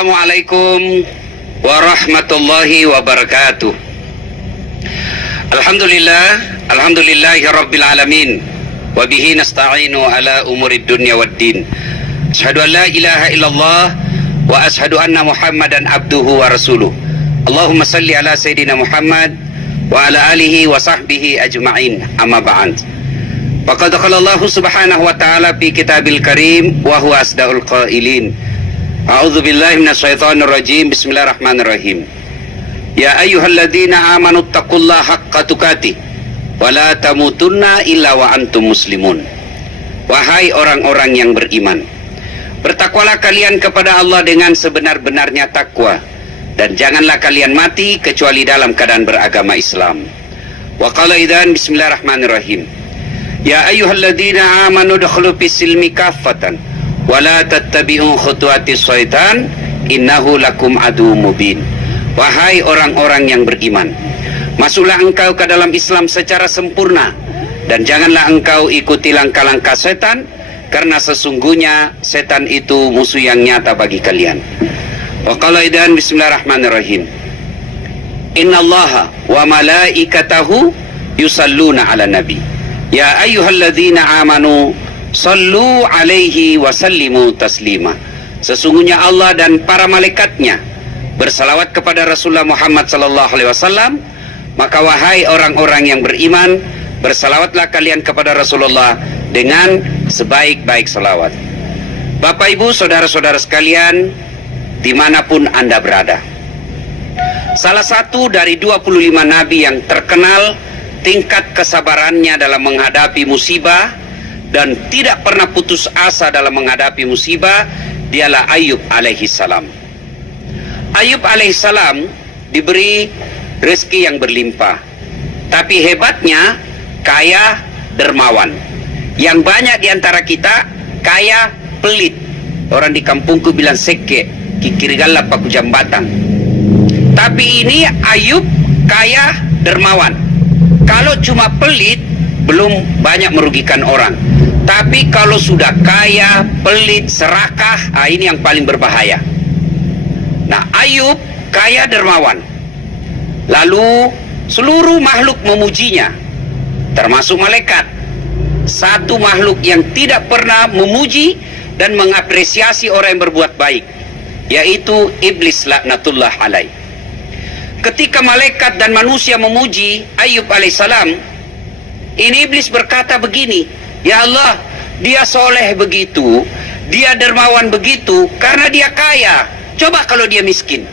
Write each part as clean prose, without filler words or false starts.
Assalamualaikum warahmatullahi wabarakatuh. Alhamdulillahi rabbil alamin. Wa bihi nasta'inu ala umurid dunya waddin. Asyhadu an la ilaha illallah wa asyhadu anna Muhammadan abduhu wa rasuluh. Allahumma salli ala sayyidina Muhammad wa ala alihi wa sahbihi ajma'in. Amma ba'd. Faqad qala Allah subhanahu wa ta'ala fi kitabil karim wa huwa asdaqul qailin. A'udzu billahi minasyaitonir rajim. Bismillahirrahmanirrahim. Ya ayyuhalladzina amanu taqullaha haqqa tuqatih wa la tamutunna illa wa antum muslimun. Wahai orang-orang yang beriman, bertakwalah kalian kepada Allah dengan sebenar-benarnya takwa, dan janganlah kalian mati kecuali dalam keadaan beragama Islam. Wa qala idzan bismillahirrahmanirrahim. Ya ayyuhalladzina amanu udkhulu fis-silmi kaffatan wa la tattabi'u khutuwatis syaitan innahu lakum aduwwum mubin. Wahai orang-orang yang beriman, masuklah engkau ke dalam Islam secara sempurna, dan janganlah engkau ikuti langkah-langkah setan, karena sesungguhnya setan itu musuh yang nyata bagi kalian. Wa qala idzan bismillahirrahmanirrahim. Innallaha wa malaikatahu yusalluna 'alan nabi. Ya ayyuhalladzina amanu sallu 'alaihi wa sallimu taslima. Sesungguhnya Allah dan para malaikatnya bersalawat kepada Rasulullah Muhammad sallallahu alaihi wasallam. Maka wahai orang-orang yang beriman, bersalawatlah kalian kepada Rasulullah dengan sebaik-baik salawat. Bapak Ibu, saudara-saudara sekalian, dimanapun Anda berada, salah satu dari 25 nabi yang terkenal tingkat kesabarannya dalam menghadapi musibah dan tidak pernah putus asa dalam menghadapi musibah, dialah Ayub alaihi salam. Ayub alaihissalam diberi rezeki yang berlimpah, tapi hebatnya kaya dermawan. Yang banyak diantara kita kaya pelit. Orang di kampungku bilang seke, kikirigala paku jambatan. Tapi ini Ayub kaya dermawan. Kalau cuma pelit belum banyak merugikan orang, tapi kalau sudah kaya, pelit, serakah, ini yang paling berbahaya. Nah, Ayub kaya dermawan, lalu seluruh makhluk memujinya, termasuk malaikat. Satu makhluk yang tidak pernah memuji dan mengapresiasi orang yang berbuat baik, yaitu iblis laknatullah alaih. Ketika malaikat dan manusia memuji Ayub alaihissalam, ini iblis berkata begini, ya Allah, dia soleh begitu, dia dermawan begitu karena dia kaya. Coba kalau dia miskin.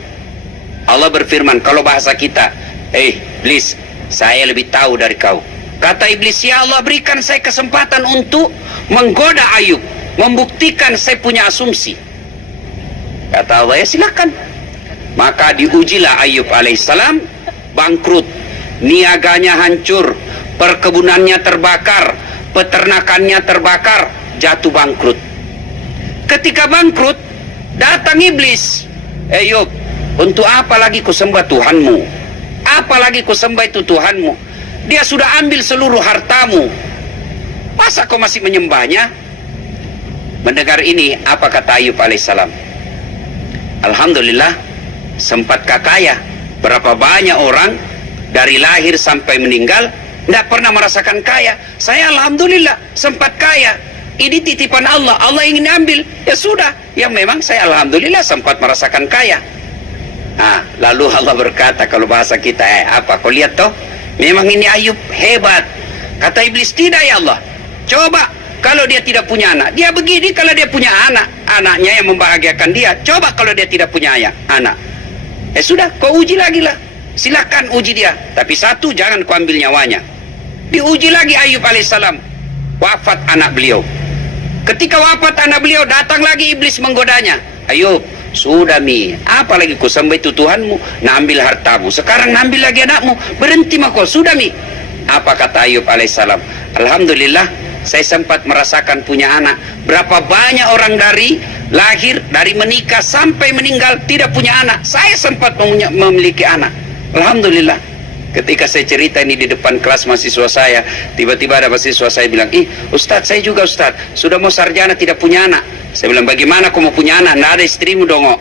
Allah berfirman, kalau bahasa kita, iblis, saya lebih tahu dari kau. Kata iblis, ya Allah, berikan saya kesempatan untuk menggoda Ayub, membuktikan saya punya asumsi. Kata Allah, ya silakan. Maka diujilah Ayub alaihissalam, bangkrut, niaganya hancur, perkebunannya terbakar, peternakannya terbakar, jatuh bangkrut. Ketika bangkrut, datang iblis. Ayub, untuk apa lagi kau sembah Tuhanmu? Apa lagi kau sembah itu Tuhanmu? Dia sudah ambil seluruh hartamu, masa kau masih menyembahnya? Mendengar ini, apa kata Ayub alaihissalam? Alhamdulillah, sempat kaya. Berapa banyak orang dari lahir sampai meninggal tidak pernah merasakan kaya. Saya alhamdulillah sempat kaya. Ini titipan Allah, Allah ingin ambil, ya sudah, ya memang saya alhamdulillah sempat merasakan kaya. Nah, lalu Allah berkata, kalau bahasa kita, apa kau lihat toh, memang ini Ayub hebat. Kata iblis, tidak ya Allah, coba kalau dia tidak punya anak, dia begini. Kalau dia punya anak, anaknya yang membahagiakan dia. Coba kalau dia tidak punya anak, sudah, kau uji lagi lah, silakan uji dia, tapi satu, jangan kau ambil nyawanya. Diuji lagi Ayub alaihissalam, wafat anak beliau. Ketika wafat anak beliau, datang lagi iblis menggodanya. Ayub, sudah apa lagi kau sembah itu Tuhanmu? Nah, ambil hartamu, sekarang ambil lagi anakmu, berhenti mah kau, sudah Apa kata Ayub alaihissalam? Alhamdulillah, saya sempat merasakan punya anak. Berapa banyak orang dari lahir, dari menikah sampai meninggal tidak punya anak, saya sempat memiliki anak. Alhamdulillah. Ketika saya cerita ini di depan kelas mahasiswa saya, tiba-tiba ada mahasiswa saya bilang, Ustadz, saya juga Ustadz, sudah mau sarjana tidak punya anak. Saya bilang, bagaimana kau mau punya anak? Nggak ada istrimu dong.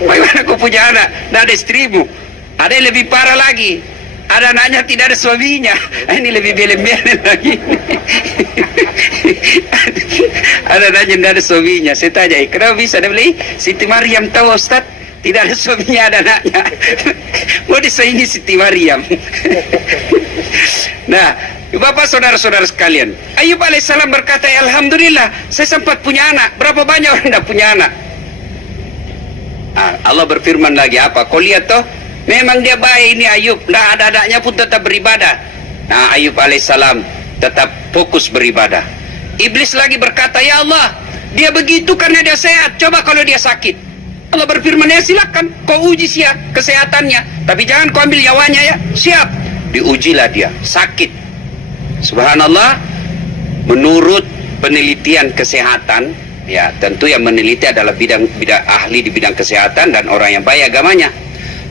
Bagaimana kau punya anak, tidak ada istrimu? Ada yang lebih parah lagi, ada anaknya tidak ada suaminya. Ini lebih belen-belen lagi. Ada anaknya tidak ada suaminya. Saya tanya, kenapa bisa? Dia bilang, Siti Maryam tahu Ustaz, tidak ada suaminya, ada anaknya. Mau disaingi Siti Maryam. Nah, Bapak saudara-saudara sekalian, Ayub alaihissalam berkata, alhamdulillah saya sempat punya anak. Berapa banyak orang tidak punya anak? Allah berfirman lagi apa? Kau lihat toh, memang dia baik ini Ayub, tidak ada anaknya pun tetap beribadah. Nah, Ayub alaihissalam tetap fokus beribadah. Iblis lagi berkata, ya Allah, dia begitu karena dia sehat, coba kalau dia sakit. Allah berfirman, ya silakan kau uji kesehatannya, tapi jangan kau ambil nyawanya ya. Siap, diujilah dia, sakit. Subhanallah, menurut penelitian kesehatan, ya tentu yang meneliti adalah bidang ahli di bidang kesehatan dan orang yang baik agamanya.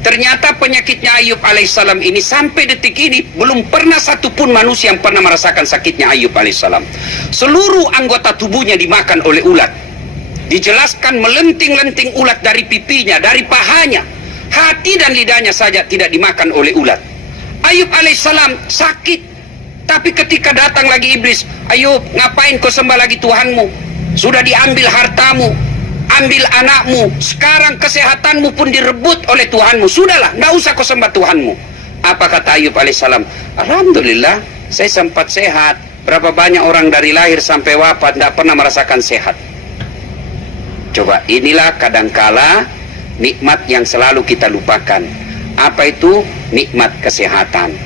Ternyata penyakitnya Ayub alaihissalam ini sampai detik ini belum pernah satupun manusia yang pernah merasakan sakitnya Ayub alaihissalam. Seluruh anggota tubuhnya dimakan oleh ulat. Dijelaskan melenting-lenting ulat dari pipinya, dari pahanya. Hati dan lidahnya saja tidak dimakan oleh ulat. Ayub alaihissalam sakit. Tapi ketika datang lagi iblis, Ayub, ngapain kau sembah lagi Tuhanmu? Sudah diambil hartamu, ambil anakmu, sekarang kesehatanmu pun direbut oleh Tuhanmu. Sudahlah, tidak usah kau sembah Tuhanmu. Apa kata Ayub alaihissalam? Alhamdulillah, saya sempat sehat. Berapa banyak orang dari lahir sampai wafat tidak pernah merasakan sehat. Coba, inilah kadangkala nikmat yang selalu kita lupakan. Apa itu? Nikmat kesehatan.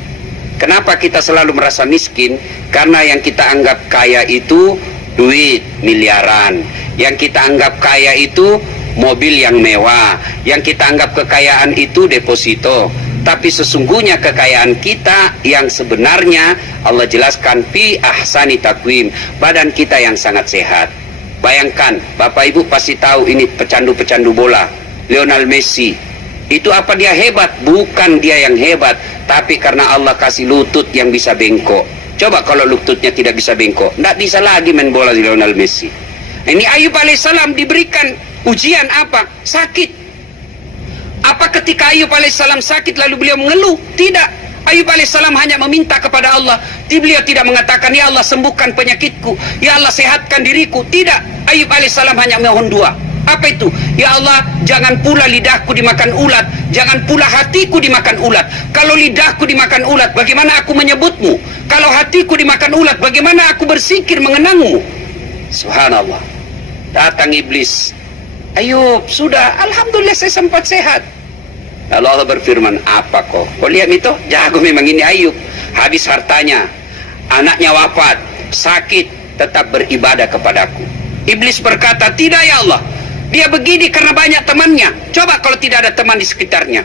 Kenapa kita selalu merasa miskin? Karena yang kita anggap kaya itu duit miliaran. Yang kita anggap kaya itu mobil yang mewah. Yang kita anggap kekayaan itu deposito. Tapi sesungguhnya kekayaan kita yang sebenarnya Allah jelaskan fi ahsani takwim, badan kita yang sangat sehat. Bayangkan, Bapak Ibu pasti tahu ini pecandu-pecandu bola, Lionel Messi. Itu apa dia hebat? Bukan dia yang hebat, tapi karena Allah kasih lutut yang bisa bengkok. Coba kalau lututnya tidak bisa bengkok, tidak bisa lagi main bola di Lionel Messi. Ini Ayub alaihissalam diberikan ujian apa? Sakit. Apa ketika Ayub alaihissalam sakit lalu beliau mengeluh? Tidak. Ayub alaihissalam hanya meminta kepada Allah. Beliau tidak mengatakan, ya Allah sembuhkan penyakitku, ya Allah sehatkan diriku. Tidak. Ayub alaihissalam hanya mohon dua. Apa itu? Ya Allah, jangan pula lidahku dimakan ulat, jangan pula hatiku dimakan ulat. Kalau lidahku dimakan ulat, bagaimana aku menyebutmu? Kalau hatiku dimakan ulat, bagaimana aku bersikir mengenangmu? Subhanallah. Datang iblis. Ayub, sudah, alhamdulillah saya sempat sehat. Lalu Allah berfirman, apa kau? Kau lihat itu? Jago memang ini Ayub. Habis hartanya, anaknya wafat, sakit, tetap beribadah kepadaku. Iblis berkata, tidak ya Allah, dia begini karena banyak temannya. Coba kalau tidak ada teman di sekitarnya.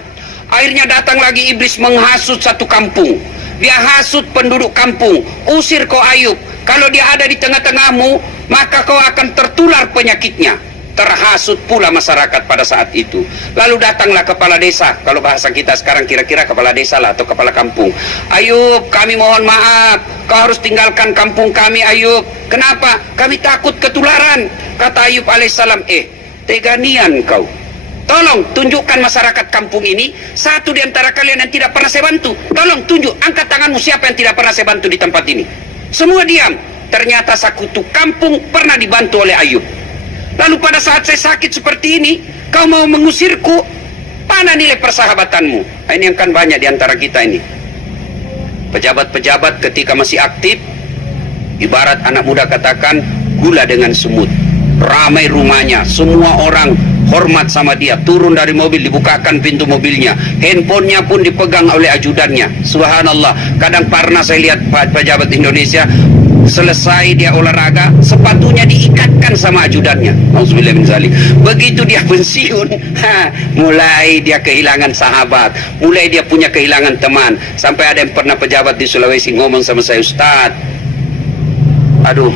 Akhirnya datang lagi iblis menghasut satu kampung. Dia hasut penduduk kampung. Usir kau Ayub. Kalau dia ada di tengah-tengahmu, maka kau akan tertular penyakitnya. Terhasut pula masyarakat pada saat itu. Lalu datanglah kepala desa. Kalau bahasa kita sekarang kira-kira kepala desa lah, atau kepala kampung. Ayub, kami mohon maaf, kau harus tinggalkan kampung kami Ayub. Kenapa? Kami takut ketularan. Kata Ayub alaihissalam, teganian kau. Tolong tunjukkan masyarakat kampung ini satu di antara kalian yang tidak pernah saya bantu. Tolong tunjuk, angkat tanganmu siapa yang tidak pernah saya bantu di tempat ini. Semua diam. Ternyata sekutu kampung pernah dibantu oleh Ayub. Lalu pada saat saya sakit seperti ini, kau mau mengusirku? Mana nilai persahabatanmu? Ini yang kan banyak di antara kita ini. Pejabat-pejabat ketika masih aktif, ibarat anak muda katakan, gula dengan semut. Ramai rumahnya, semua orang hormat sama dia. Turun dari mobil, dibukakan pintu mobilnya. Handphonenya pun dipegang oleh ajudannya. Subhanallah. Kadang pernah saya lihat pejabat Indonesia, selesai dia olahraga, sepatunya diikatkan sama ajudannya. Nauzubillah min zalik. Begitu dia pensiun, mulai dia kehilangan sahabat, mulai dia punya kehilangan teman. Sampai ada yang pernah pejabat di Sulawesi ngomong sama saya, Ustaz, aduh,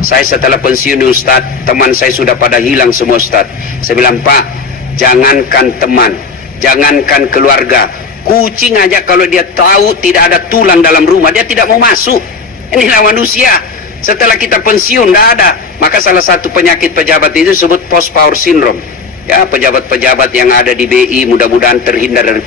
saya setelah pensiun Ustaz, teman saya sudah pada hilang semua Ustaz. Saya bilang, Pak, jangankan teman, jangankan keluarga, kucing aja kalau dia tahu tidak ada tulang dalam rumah, dia tidak mau masuk. Inilah manusia. Setelah kita pensiun, tidak ada. Maka salah satu penyakit pejabat itu disebut post power syndrome. Ya, pejabat-pejabat yang ada di BI mudah-mudahan terhindar dari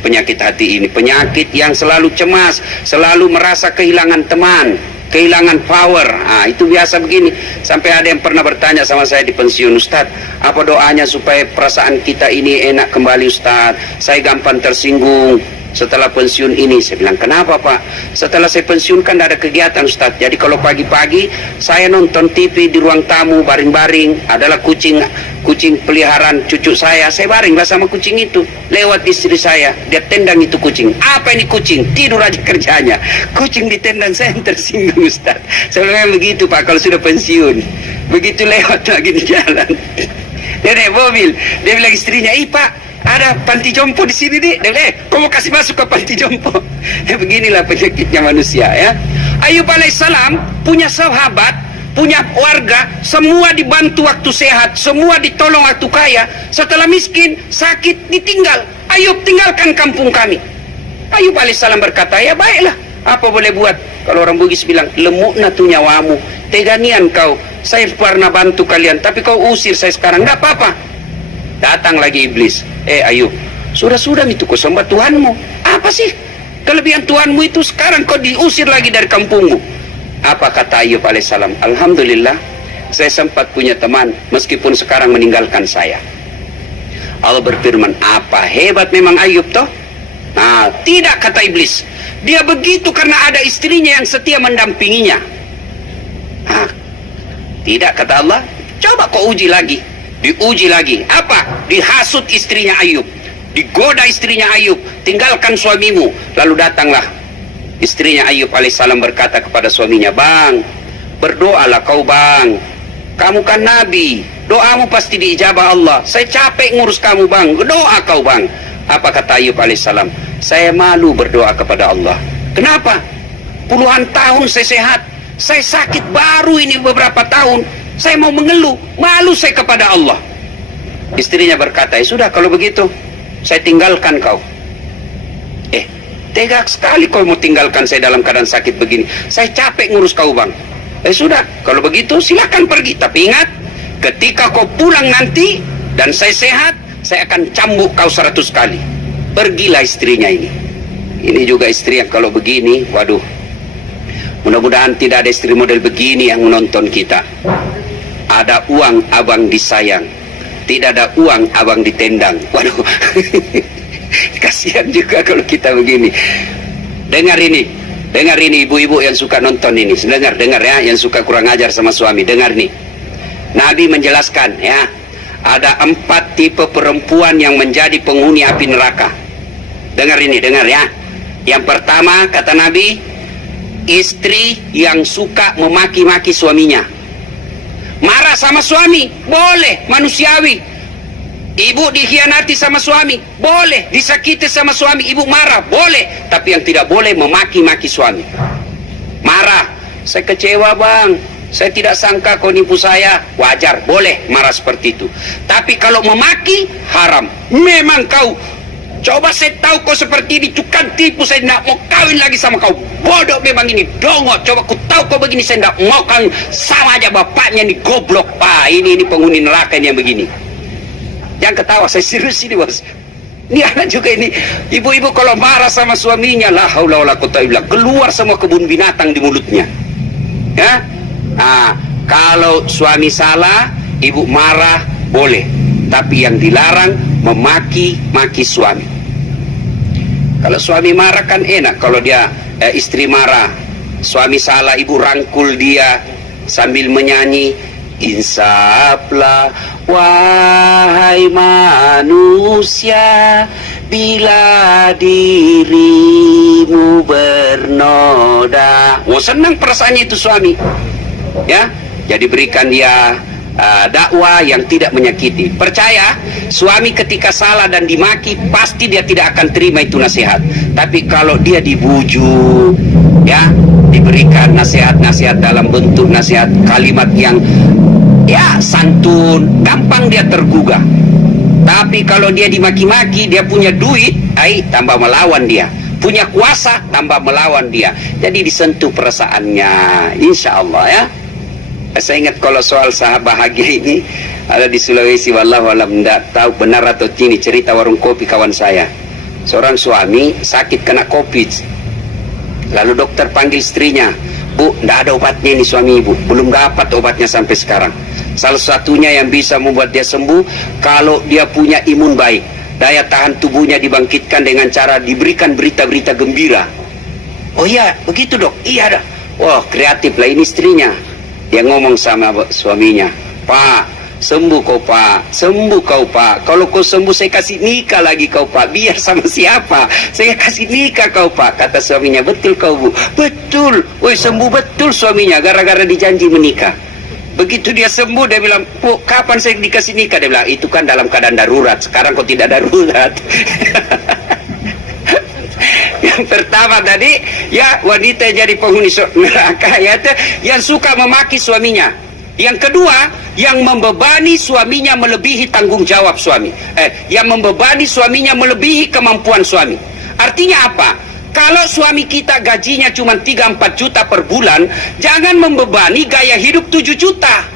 penyakit hati ini. Penyakit yang selalu cemas, selalu merasa kehilangan teman, kehilangan power. Nah, itu biasa begini. Sampai ada yang pernah bertanya sama saya di pensiun, Ustaz, apa doanya supaya perasaan kita ini enak kembali, Ustaz? Saya gampang tersinggung setelah pensiun ini. Saya bilang, kenapa Pak? Setelah saya pensiun kan tidak ada kegiatan, Ustaz. Jadi kalau pagi-pagi saya nonton TV di ruang tamu baring-baring, adalah kucing peliharaan cucu saya baringlah sama kucing itu. Lewat istri saya, dia tendang itu kucing. Apa ini kucing? Tidur aja kerjanya. Kucing ditendang, saya yang tersinggung, Ustaz. Saya bilang, begitu Pak kalau sudah pensiun. Begitu lewat lagi di jalan, dia naik mobil, dia bilang istrinya, Pak, ada panti jompo di sini nih. Dia bilang, kamu kasih masuk ke panti jompo. Beginilah penyakitnya manusia, ya. Ayub alaihissalam punya sahabat, punya warga, semua dibantu waktu sehat, semua ditolong waktu kaya. Setelah miskin, sakit, ditinggal. Ayub, tinggalkan kampung kami. Ayub alaihissalam berkata, ya baiklah, apa boleh buat? Kalau orang Bugis bilang, lemukna tu nyawamu, teganian kau, saya pernah bantu kalian, tapi kau usir saya sekarang. Nggak apa-apa. Datang lagi iblis. Ayub, sudah itu kau sembah Tuhanmu. Apa sih kelebihan Tuhanmu itu? Sekarang kau diusir lagi dari kampungmu. Apa kata Ayub alaihissalam? Alhamdulillah, saya sempat punya teman, meskipun sekarang meninggalkan saya. Allah berfirman, apa hebat memang Ayub toh? Nah, tidak, kata iblis. Dia begitu karena ada istrinya yang setia mendampinginya. Nah, tidak, kata Allah. Coba kau uji lagi. Diuji lagi. Apa? Dihasut istrinya Ayub, digoda istrinya Ayub, tinggalkan suamimu. Lalu datanglah istrinya Ayub alaihissalam berkata kepada suaminya, Bang, berdoalah kau Bang, kamu kan nabi, doamu pasti diijabah Allah. Saya capek ngurus kamu Bang, doa kau Bang. Apa kata Ayub alaihissalam? Saya malu berdoa kepada Allah. Kenapa? Puluhan tahun saya sehat, saya sakit baru ini beberapa tahun, saya mau mengeluh, malu saya kepada Allah. Istrinya berkata, ya sudah kalau begitu, saya tinggalkan kau. Tega sekali kau mau tinggalkan saya dalam keadaan sakit begini. Saya capek ngurus kau Bang. Sudah, kalau begitu silakan pergi. Tapi ingat, ketika kau pulang nanti dan saya sehat, saya akan cambuk kau 100 kali. Pergilah istrinya ini. Ini juga istri yang kalau begini, waduh, mudah-mudahan tidak ada istri model begini yang menonton kita. Ada uang abang disayang, tidak ada uang abang ditendang. Waduh, kasihan juga kalau kita begini. Dengar ini ibu-ibu yang suka nonton ini. Dengar ya, yang suka kurang ajar sama suami. Dengar nih, Nabi menjelaskan ya, ada 4 tipe perempuan yang menjadi penghuni api neraka. Dengar ya. Yang pertama, kata Nabi, istri yang suka memaki-maki suaminya. Marah sama suami, boleh, manusiawi. Ibu dikhianati sama suami, boleh. Disakiti sama suami, ibu marah, boleh. Tapi yang tidak boleh memaki-maki suami. Marah, saya kecewa Bang, saya tidak sangka kau nipu saya. Wajar, boleh marah seperti itu. Tapi kalau memaki, haram. Memang kau, coba saya tahu kau seperti ini, tukang tipu, saya tidak mau kawin lagi sama kau. Bodoh memang ini, dongok. Coba ku tahu kau begini, saya tidak mau kawin. Sama aja bapaknya nih, goblok. Pak, ini penghuni neraka ini yang begini. Yang ketawa, saya serius ini bos. Ini anak juga ini, ibu-ibu kalau marah sama suaminya, la haula wala quwwata illa billah, keluar semua kebun binatang di mulutnya. Ya? Nah, kalau suami salah, ibu marah, boleh. Tapi yang dilarang, memaki-maki suami. Kalau suami marah kan enak. Kalau dia istri marah, suami salah, ibu rangkul dia sambil menyanyi, insaflah wahai manusia, bila dirimu bernoda. Senang perasaannya itu suami, ya. Jadi berikan dia dakwah yang tidak menyakiti. Percaya, suami ketika salah dan dimaki, pasti dia tidak akan terima itu nasihat. Tapi kalau dia dibujuk, ya, diberikan nasihat-nasihat dalam bentuk nasihat kalimat yang ya santun, gampang dia tergugah. Tapi kalau dia dimaki-maki, dia punya duit, tambah melawan dia. punya kuasa tambah melawan dia. Jadi disentuh perasaannya, insya Allah ya. Saya ingat kalau soal sahabat bahagia ini ada di Sulawesi, wallahu alam, tidak tahu benar atau tidak, cerita warung kopi kawan saya. Seorang suami sakit kena COVID, lalu dokter panggil istrinya, "Bu, tidak ada obatnya ini suami ibu, belum dapat obatnya sampai sekarang. Salah satunya yang bisa membuat dia sembuh kalau dia punya imun baik, daya tahan tubuhnya dibangkitkan dengan cara diberikan berita-berita gembira." "Oh iya, begitu dok?" "Iya dah." Wah, kreatif lah ini istrinya. Dia ngomong sama suaminya, "Pak, sembuh kau Pak, sembuh kau Pak. Kalau kau sembuh saya kasih nikah lagi kau Pak. Biar sama siapa, saya kasih nikah kau Pak." Kata suaminya, "Betul kau Bu." "Betul." Woi, sembuh betul suaminya gara-gara dijanji menikah. Begitu dia sembuh, dia bilang, "Bu, kapan saya dikasih nikah?" Dia bilang, "Itu kan dalam keadaan darurat, sekarang kok tidak darurat." Yang pertama tadi, ya wanita yang jadi penghuni neraka, ya, yang suka memaki suaminya. Yang kedua, yang membebani suaminya melebihi tanggung jawab suami. Yang membebani suaminya melebihi kemampuan suami. Artinya apa? Kalau suami kita gajinya cuma 3-4 juta per bulan, jangan membebani gaya hidup 7 juta.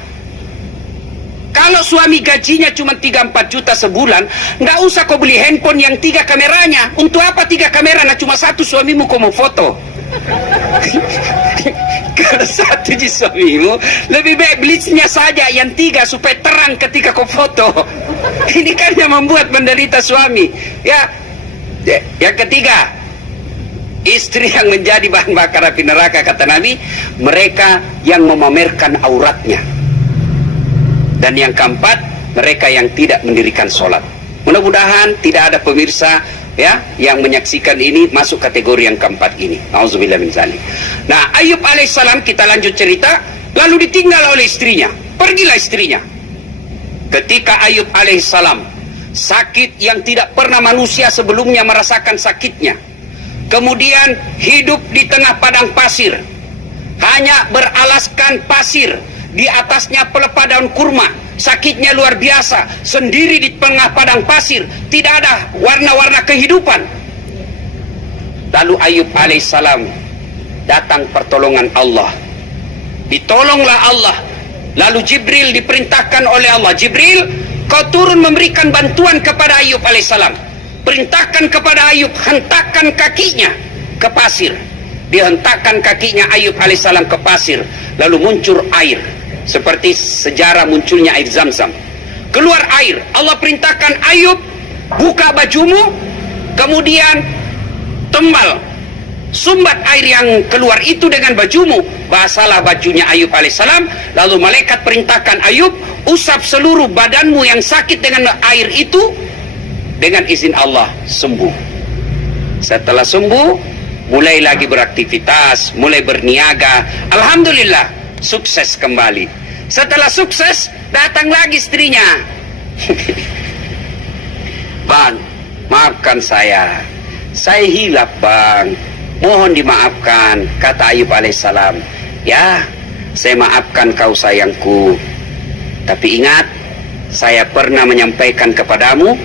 Kalau suami gajinya cuma 3-4 juta sebulan, nggak usah kau beli handphone yang 3 kameranya. Untuk apa 3 kamera? Nah, cuma satu suamimu kau mau foto. Kalau satu di suamimu, lebih baik belinya saja yang 3 supaya terang ketika kau foto. Ini kan yang membuat menderita suami. Ya, yang ketiga, istri yang menjadi bahan bakar api neraka, kata Nabi, mereka yang memamerkan auratnya. Dan yang keempat, mereka yang tidak mendirikan sholat. Mudah-mudahan tidak ada pemirsa ya yang menyaksikan ini masuk kategori yang keempat ini. Nauzubillah min dzalik. Nah, Ayub alaihissalam, kita lanjut cerita, lalu ditinggal oleh istrinya. Pergilah istrinya. Ketika Ayub alaihissalam sakit yang tidak pernah manusia sebelumnya merasakan sakitnya, kemudian hidup di tengah padang pasir, hanya beralaskan pasir, di atasnya pelepah daun kurma, sakitnya luar biasa, sendiri di tengah padang pasir, tidak ada warna-warna kehidupan. Lalu Ayub alaihissalam datang pertolongan Allah, ditolonglah Allah. Lalu Jibril diperintahkan oleh Allah, "Jibril, kau turun memberikan bantuan kepada Ayub alaihissalam. Perintahkan kepada Ayub, hentakkan kakinya ke pasir." Dihentakkan kakinya Ayub alaihissalam ke pasir, lalu muncul air, seperti sejarah munculnya air Zam-Zam. Keluar air. Allah perintahkan Ayub, buka bajumu, kemudian tembal, sumbat air yang keluar itu dengan bajumu. Basalah bajunya Ayub alaihissalam. Lalu malaikat perintahkan Ayub, usap seluruh badanmu yang sakit dengan air itu. Dengan izin Allah sembuh. Setelah sembuh, mulai lagi beraktivitas, mulai berniaga. Alhamdulillah, sukses kembali. Setelah sukses, datang lagi istrinya. "Bang, maafkan saya hilaf bang, mohon dimaafkan," kata Ayub alaihissalam. "Ya, saya maafkan kau sayangku. Tapi ingat, saya pernah menyampaikan kepadamu,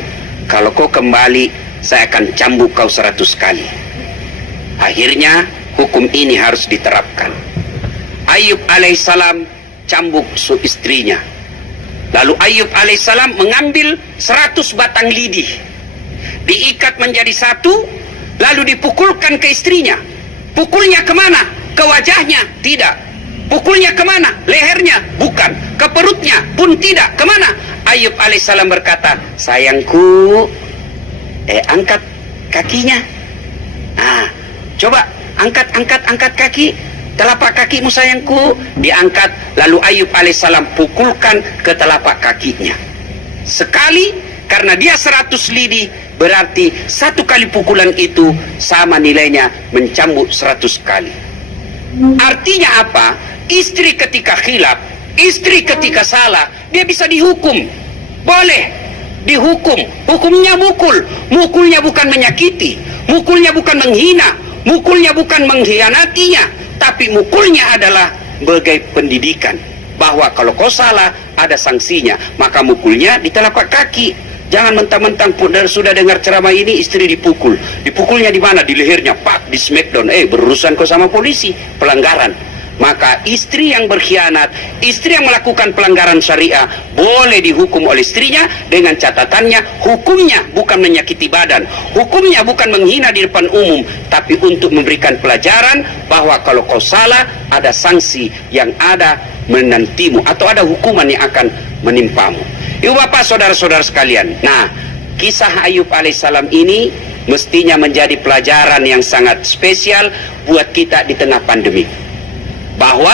kalau kau kembali, saya akan cambuk kau 100 kali. Akhirnya, hukum ini harus diterapkan." Ayub alaihissalam cambuk istrinya. Lalu Ayub alaihissalam mengambil 100 batang lidih, diikat menjadi satu, lalu dipukulkan ke istrinya. Pukulnya kemana? Ke wajahnya? Tidak. Pukulnya kemana? Lehernya? Bukan. Ke perutnya? Pun tidak. Kemana? Ayub alaihissalam berkata, "Sayangku, angkat kakinya. Nah, coba angkat kaki. Telapak kakimu sayangku." Diangkat, lalu Ayub alaihissalam pukulkan ke telapak kakinya. Sekali, karena dia 100 lidi, berarti 1 kali pukulan itu sama nilainya mencambuk 100 kali. Artinya apa? Istri ketika khilaf, istri ketika salah, dia bisa dihukum. Boleh dihukum. Hukumnya mukul. Mukulnya bukan menyakiti, mukulnya bukan menghina, mukulnya bukan mengkhianatinya, tapi mukulnya adalah sebagai pendidikan bahwa kalau kau salah ada sanksinya. Maka mukulnya di telapak kaki. Jangan mentang-mentang sudah dengar ceramah ini istri dipukul. Dipukulnya di mana? Di lehernya, pak, di smackdown. Berurusan kau sama polisi, pelanggaran. Maka istri yang berkhianat, istri yang melakukan pelanggaran syariah boleh dihukum oleh istrinya dengan catatannya, hukumnya bukan menyakiti badan, hukumnya bukan menghina di depan umum, tapi untuk memberikan pelajaran bahwa kalau kau salah ada sanksi yang ada menantimu atau ada hukuman yang akan menimpamu. Ibu bapak saudara-saudara sekalian, nah kisah Ayub alaihissalam ini mestinya menjadi pelajaran yang sangat spesial buat kita di tengah pandemi. Bahwa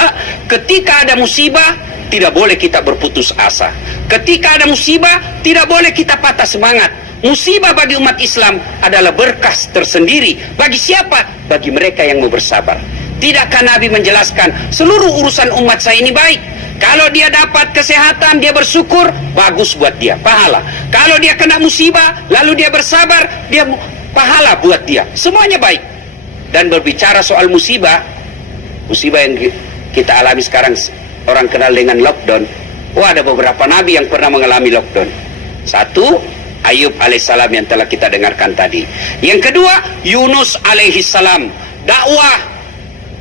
ketika ada musibah tidak boleh kita berputus asa. Ketika ada musibah tidak boleh kita patah semangat. Musibah bagi umat Islam adalah berkah tersendiri. Bagi siapa? Bagi mereka yang mau bersabar. Tidakkah Nabi menjelaskan seluruh urusan umat saya ini baik? Kalau dia dapat kesehatan, dia bersyukur, bagus buat dia, pahala. Kalau dia kena musibah, lalu dia bersabar, dia pahala buat dia. Semuanya baik. Dan berbicara soal musibah yang kita alami sekarang, orang kenal dengan lockdown. Ada beberapa nabi yang pernah mengalami lockdown. Satu, Ayub alaihissalam yang telah kita dengarkan tadi. Yang kedua, Yunus alaihissalam, dakwah.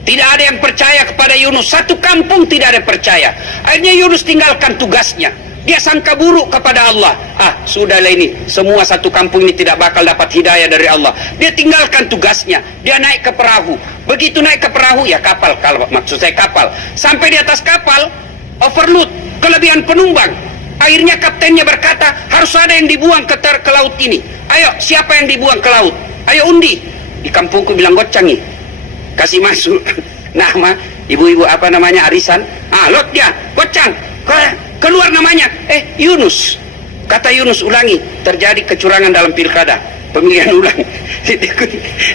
Tidak ada yang percaya kepada Yunus. Satu kampung tidak ada yang percaya. Akhirnya Yunus tinggalkan tugasnya. Dia sangka buruk kepada Allah. Sudahlah ini, semua satu kampung ini tidak bakal dapat hidayah dari Allah. Dia tinggalkan tugasnya. Dia naik ke perahu. Begitu naik ke perahu, ya kapal, kalau maksud saya kapal. Sampai di atas kapal, overload, kelebihan penumpang. Akhirnya kaptennya berkata, harus ada yang dibuang ke laut ini. Ayo, siapa yang dibuang ke laut? Ayo undi. Di kampungku bilang gocangi. Kasih masuk nama ibu-ibu apa namanya arisan. Lot dia, gocang. Keluar namanya, Yunus. Kata Yunus, ulangi, terjadi kecurangan dalam pilkada, pemilihan ulang.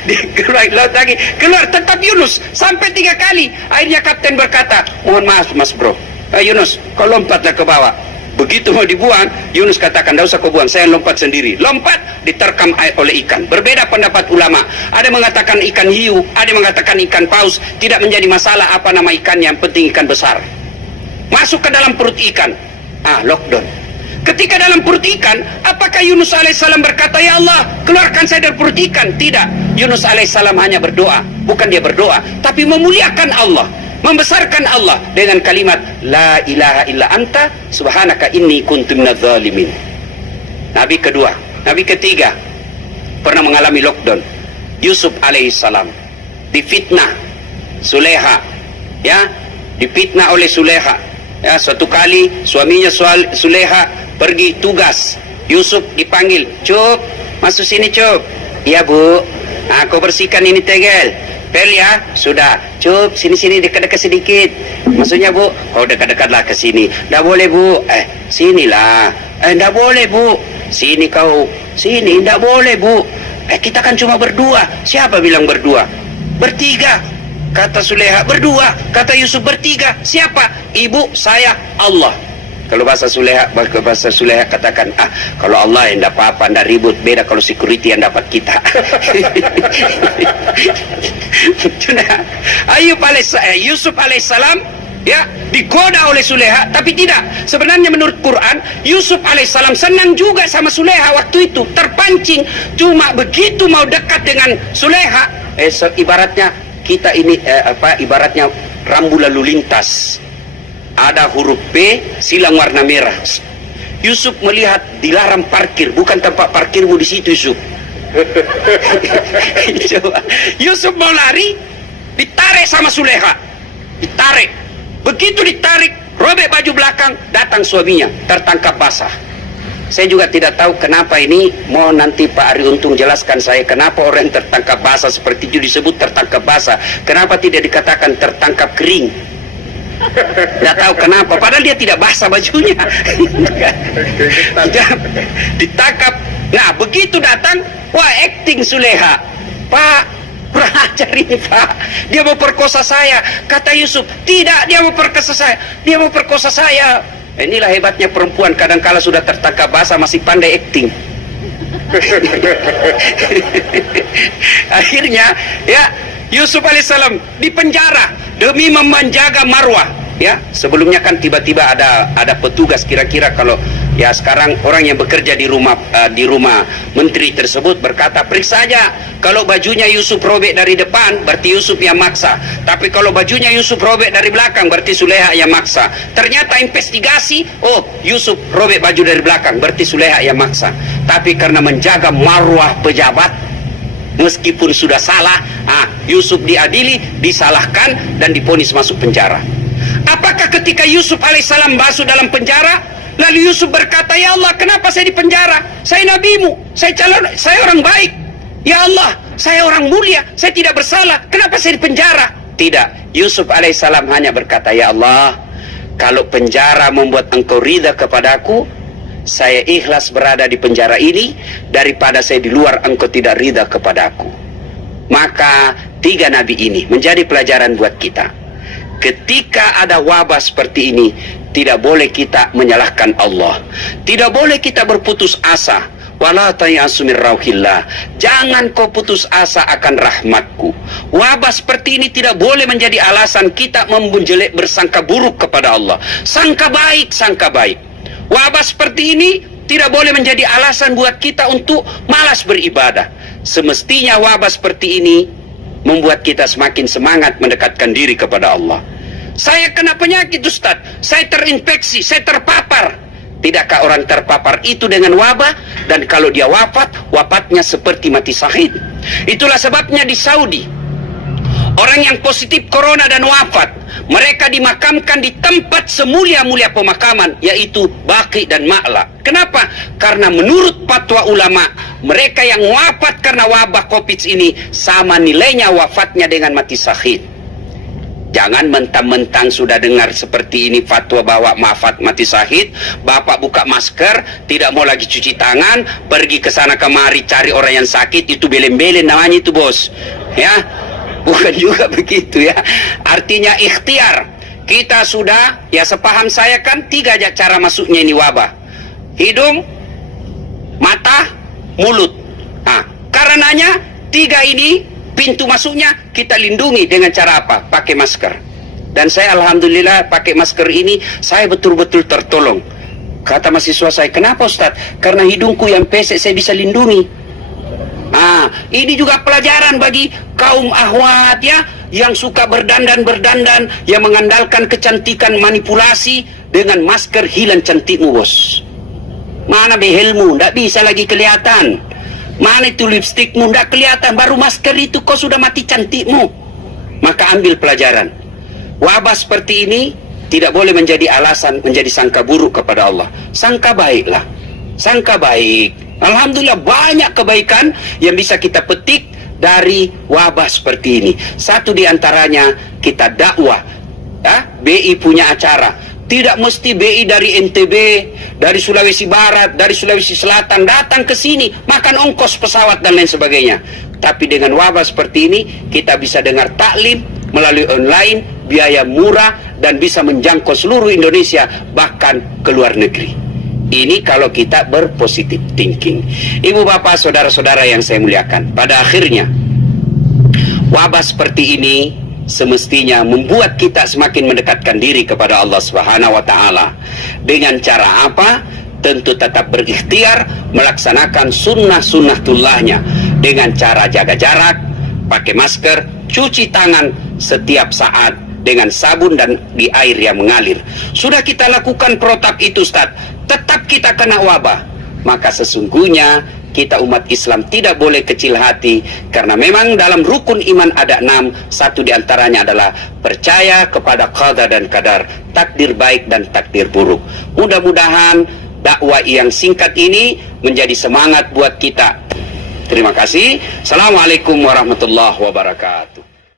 Dia keluar laut lagi, keluar tetap Yunus sampai 3 kali. Akhirnya kapten berkata, mohon maaf mas bro, Yunus, kau lompatlah ke bawah. Begitu mau dibuang, Yunus katakan, tidak usah kau buang, saya lompat sendiri. Lompat, diterkam oleh ikan. Berbeda pendapat ulama. Ada mengatakan ikan hiu, ada mengatakan ikan paus. Tidak menjadi masalah apa nama ikannya, yang penting ikan besar. Masuk ke dalam perut ikan. Lockdown. Ketika dalam perut ikan, apakah Yunus alaihissalam berkata, ya Allah, keluarkan saya dari perut ikan? Tidak. Yunus alaihissalam hanya berdoa. Bukan dia berdoa, tapi memuliakan Allah, membesarkan Allah dengan kalimat la ilaha illa anta subhanaka inni kuntu minadz zalimin. Nabi kedua, nabi ketiga pernah mengalami lockdown. Yusuf alaihissalam difitnah Suleha, ya, difitnah oleh Suleha. Ya, suatu kali suaminya Suleha pergi tugas. Yusuf dipanggil, "Cup, masuk sini, Cup." "Iya, Bu." "Kau bersihkan ini tegel." "Pel ya." "Sudah." "Cup, sini-sini dekat-dekat sedikit." "Maksudnya, Bu?" "Oh, dekat-dekatlah ke sini." "Nggak boleh, Bu." Sinilah." "Nggak boleh, Bu." "Sini kau." "Sini." "Nggak boleh, Bu." Kita kan cuma berdua." "Siapa bilang berdua?" "Bertiga." Kata Suleha, "Berdua." Kata Yusuf, "Bertiga." "Siapa?" "Ibu, saya, Allah." Kalau bahasa Suleha katakan, kalau Allah yang tidak apa-apa, tidak ribut. Beda kalau security yang dapat kita. Yusuf alaihissalam, ya, digoda oleh Suleha, tapi tidak. Sebenarnya menurut Quran, Yusuf alaihissalam senang juga sama Suleha waktu itu, terpancing. Cuma begitu mau dekat dengan Suleha, ibaratnya kita ini ibaratnya rambu lalu lintas, ada huruf P silang warna merah. Yusuf melihat dilarang parkir, bukan tempat parkirmu di situ, Yusuf. Yusuf mau lari, ditarik sama Suleha, ditarik. Begitu ditarik, robek baju belakang, datang suaminya, tertangkap basah. Saya juga tidak tahu kenapa ini, mohon nanti Pak Ari Untung jelaskan saya kenapa orang yang tertangkap basah seperti itu disebut tertangkap basah. Kenapa tidak dikatakan tertangkap kering? Tidak tahu kenapa, padahal dia tidak basah bajunya. Ditangkap. Nah, begitu datang, wah, acting Suleha. "Pak, kurang ajar ini, Pak. Dia mau perkosa saya." Kata Yusuf, "Tidak, dia mau perkosa saya. Dia mau perkosa saya." Inilah hebatnya perempuan, kadangkala sudah tertangkap basah masih pandai acting. Akhirnya, ya, Yusuf alaihissalam dipenjara demi menjaga marwah. Ya, sebelumnya kan tiba-tiba ada petugas, kira-kira kalau Ya sekarang orang yang bekerja di rumah menteri tersebut berkata, periksa aja, kalau bajunya Yusuf robek dari depan berarti Yusuf yang maksa, tapi kalau bajunya Yusuf robek dari belakang berarti Suleha yang maksa. Ternyata investigasi, oh Yusuf robek baju dari belakang berarti Suleha yang maksa. Tapi karena menjaga marwah pejabat, meskipun sudah salah, Yusuf diadili, disalahkan dan divonis masuk penjara. Apakah ketika Yusuf alaihissalam masuk dalam penjara, lalu Yusuf berkata, ya Allah, kenapa saya di penjara? Saya nabimu, saya orang baik. Ya Allah, saya orang mulia, saya tidak bersalah, kenapa saya di penjara? Tidak, Yusuf alaihissalam hanya berkata, ya Allah, kalau penjara membuat engkau ridha kepadaku, saya ikhlas berada di penjara ini daripada saya di luar engkau tidak ridha kepadaku. Maka 3 nabi ini menjadi pelajaran buat kita. Ketika ada wabah seperti ini, tidak boleh kita menyalahkan Allah, tidak boleh kita berputus asa. Wala tayasu min rauhillah, jangan kau putus asa akan rahmatku. Wabah seperti ini tidak boleh menjadi alasan kita menjelek bersangka buruk kepada Allah. Sangka baik, sangka baik. Wabah seperti ini tidak boleh menjadi alasan buat kita untuk malas beribadah. Semestinya wabah seperti ini membuat kita semakin semangat mendekatkan diri kepada Allah. Saya kena penyakit Ustaz, saya terinfeksi, saya terpapar. Tidakkah orang terpapar itu dengan wabah? Dan kalau dia wafat, wafatnya seperti mati syahid. Itulah sebabnya di Saudi, orang yang positif corona dan wafat, mereka dimakamkan di tempat semulia-mulia pemakaman, yaitu Baqi dan Ma'la. Kenapa? Karena menurut fatwa ulama, mereka yang wafat karena wabah COVID ini sama nilainya wafatnya dengan mati syahid. Jangan mentang-mentang sudah dengar seperti ini fatwa bahwa wafat mati syahid, bapak buka masker, tidak mau lagi cuci tangan, pergi ke sana kemari cari orang yang sakit, itu belen-belen namanya itu bos. Ya, bukan juga begitu ya. Artinya ikhtiar. Kita sudah, ya sepaham saya kan 3 aja cara masuknya ini wabah. Hidung, mata, mulut. Karenanya 3 ini pintu masuknya kita lindungi dengan cara apa? Pakai masker. Dan saya alhamdulillah pakai masker ini saya betul-betul tertolong. Kata mahasiswa saya, kenapa Ustaz? Karena hidungku yang pesek saya bisa lindungi. Ini juga pelajaran bagi kaum ahwat ya, yang suka berdandan, yang mengandalkan kecantikan manipulasi. Dengan masker hilang cantikmu bos. Mana behelmu? Tidak bisa lagi kelihatan. Mana itu lipstikmu? Tidak kelihatan. Baru masker itu kau sudah mati cantikmu. Maka ambil pelajaran. Wabah seperti ini tidak boleh menjadi alasan menjadi sangka buruk kepada Allah. Sangka baiklah. Sangka baik. Alhamdulillah banyak kebaikan yang bisa kita petik dari wabah seperti ini. Satu diantaranya kita dakwah. BI punya acara. Tidak mesti BI dari NTB, dari Sulawesi Barat, dari Sulawesi Selatan datang ke sini, makan ongkos pesawat dan lain sebagainya. Tapi dengan wabah seperti ini, kita bisa dengar taklim melalui online, biaya murah, dan bisa menjangkau seluruh Indonesia, bahkan ke luar negeri. Ini kalau kita berpositif thinking. Ibu bapak saudara-saudara yang saya muliakan, pada akhirnya wabah seperti ini semestinya membuat kita semakin mendekatkan diri kepada Allah Subhanahu wa taala. Dengan cara apa? Tentu tetap berikhtiar melaksanakan sunnah-sunnatullahnya dengan cara jaga jarak, pakai masker, cuci tangan setiap saat dengan sabun dan di air yang mengalir. Sudah kita lakukan protap itu Ustaz, tetap kita kena wabah. Maka sesungguhnya kita umat Islam tidak boleh kecil hati, karena memang dalam rukun iman ada 6. Satu diantaranya adalah percaya kepada qada dan qadar, takdir baik dan takdir buruk. Mudah-mudahan dakwah yang singkat ini menjadi semangat buat kita. Terima kasih. Assalamualaikum warahmatullahi wabarakatuh.